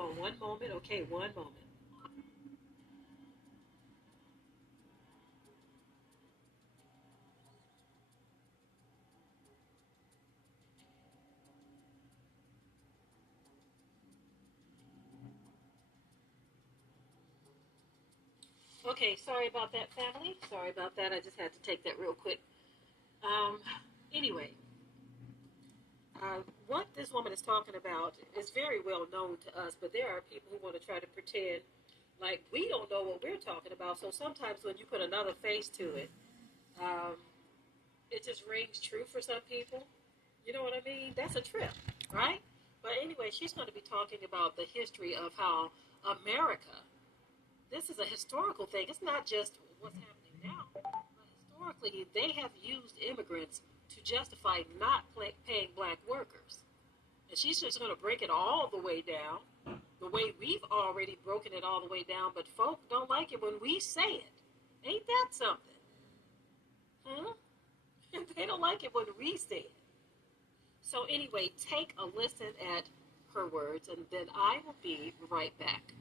on one moment. Okay, one moment. Okay, sorry about that, family. Sorry about that. I just had to take that real quick. Um, anyway, what this woman is talking about is very well known to us, but there are people who want to try to pretend like we don't know what we're talking about. So sometimes when you put another face to it, um, it just rings true for some people. You know what I mean? That's a trip, right? But anyway, she's going to be talking about the history of how America, this is a historical thing. It's not just what's happening now, but historically, they have used immigrants to justify not paying black workers. And she's just going to break it all the way down, the way we've already broken it all the way down, but folk don't like it when we say it. Ain't that something? Huh? They don't like it when we say it. So, anyway, take a listen at her words, and then I will be right back.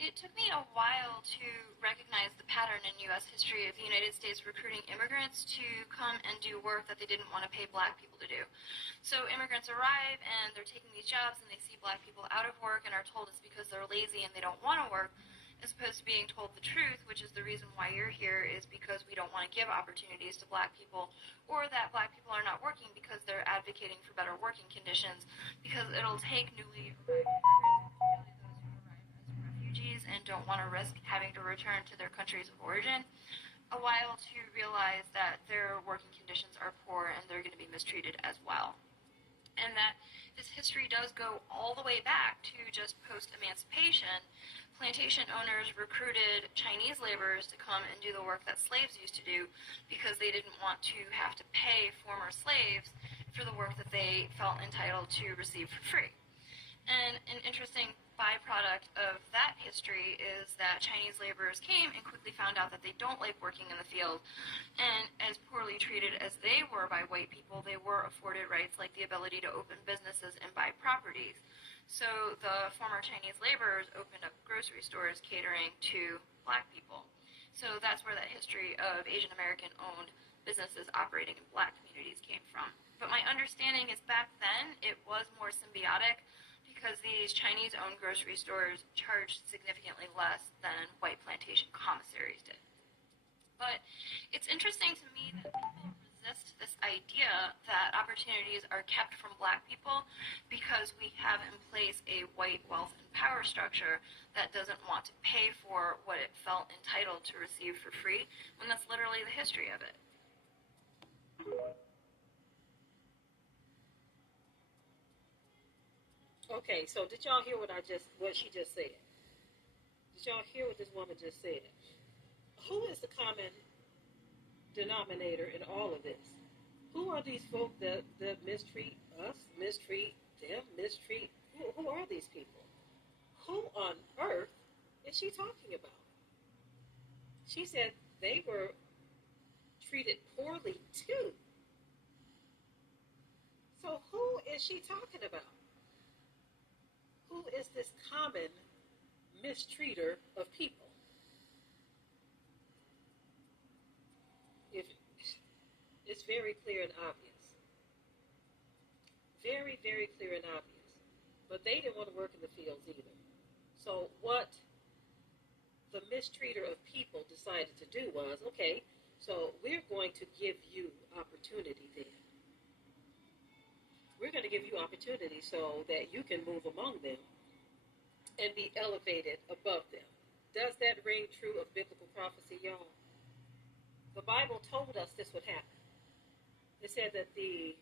It took me a while to recognize the pattern in U.S. history of the United States recruiting immigrants to come and do work that they didn't want to pay black people to do. So immigrants arrive and they're taking these jobs and they see black people out of work and are told it's because they're lazy and they don't want to work, as opposed to being told the truth, which is the reason why you're here is because we don't want to give opportunities to black people, or that black people are not working because they're advocating for better working conditions, because it'll take newly arrived immigrants, refugees and don't want to risk having to return to their countries of origin, a while to realize that their working conditions are poor and they're going to be mistreated as well. And that this history does go all the way back to just post-emancipation. Plantation owners recruited Chinese laborers to come and do the work that slaves used to do because they didn't want to have to pay former slaves for the work that they felt entitled to receive for free. And an interesting byproduct of that history is that Chinese laborers came and quickly found out that they don't like working in the field, and as poorly treated as they were by white people, they were afforded rights like the ability to open businesses and buy properties. So the former Chinese laborers opened up grocery stores catering to black people. So that's where that history of Asian American owned businesses operating in black communities came from. But my understanding is back then it was more symbiotic, because these Chinese-owned grocery stores charged significantly less than white plantation commissaries did. But it's interesting to me that people resist this idea that opportunities are kept from black people because we have in place a white wealth and power structure that doesn't want to pay for what it felt entitled to receive for free, when that's literally the history of it. Okay, so did y'all hear what she just said? Did y'all hear what this woman just said? Who is the common denominator in all of this? Who are these folk that mistreat us, mistreat them, mistreat? Who are these people? Who on earth is she talking about? She said they were treated poorly too. So who is she talking about? Who is this common mistreater of people? If it's very clear and obvious. Very, very clear and obvious. But they didn't want to work in the fields either. So what the mistreater of people decided to do was, okay, so we're going to give you opportunity then. We're going to give you opportunity so that you can move among them and be elevated above them. Does that ring true of biblical prophecy, y'all? The Bible told us this would happen. It said that the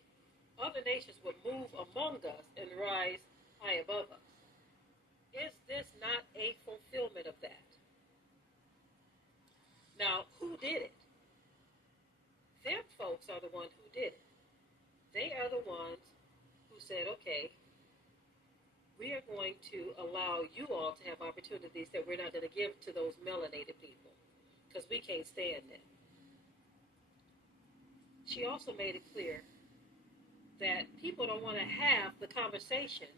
other nations would move among us and rise high above us. Is this not a fulfillment of that? Now, who did it? Them folks are the ones who did it. They are the ones who said, okay, we are going to allow you all to have opportunities that we're not going to give to those melanated people because we can't stand them. She also made it clear that people don't want to have the conversation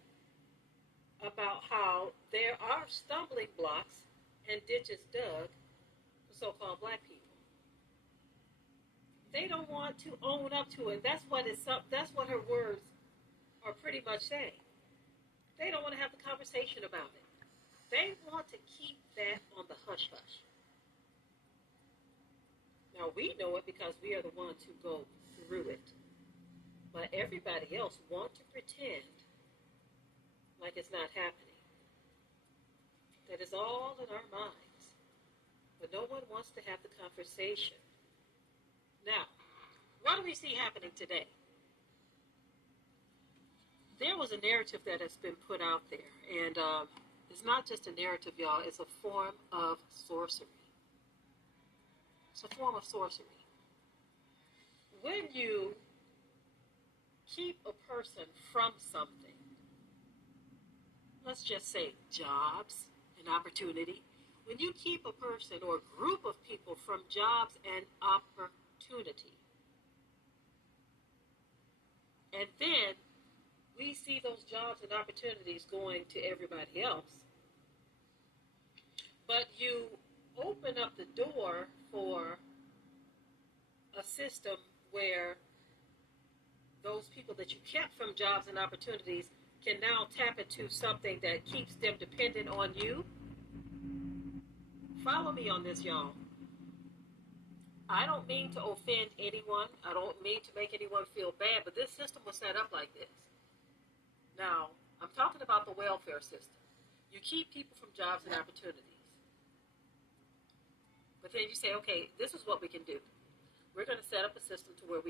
about how there are stumbling blocks and ditches dug for so-called black people. They don't want to own up to it. That's what her words are pretty much saying. They don't want to have the conversation about it. They want to keep that on the hush hush. Now we know it because we are the ones who go through it. But everybody else wants to pretend like it's not happening. That is all in our minds. But no one wants to have the conversation. Now, what do we see happening today? There was a narrative that has been put out there, and it's not just a narrative, y'all. It's a form of sorcery. It's a form of sorcery. When you keep a person from something, let's just say jobs and opportunity, when you keep a person or a group of people from jobs and opportunity, and then we see those jobs and opportunities going to everybody else, but you open up the door for a system where those people that you kept from jobs and opportunities can now tap into something that keeps them dependent on you. Follow me on this, y'all. I don't mean to offend anyone. I don't mean to make anyone feel bad, but this system was set up like this. Now, I'm talking about the welfare system. You keep people from jobs and opportunities. But then you say, okay, this is what we can do. We're going to set up a system to where we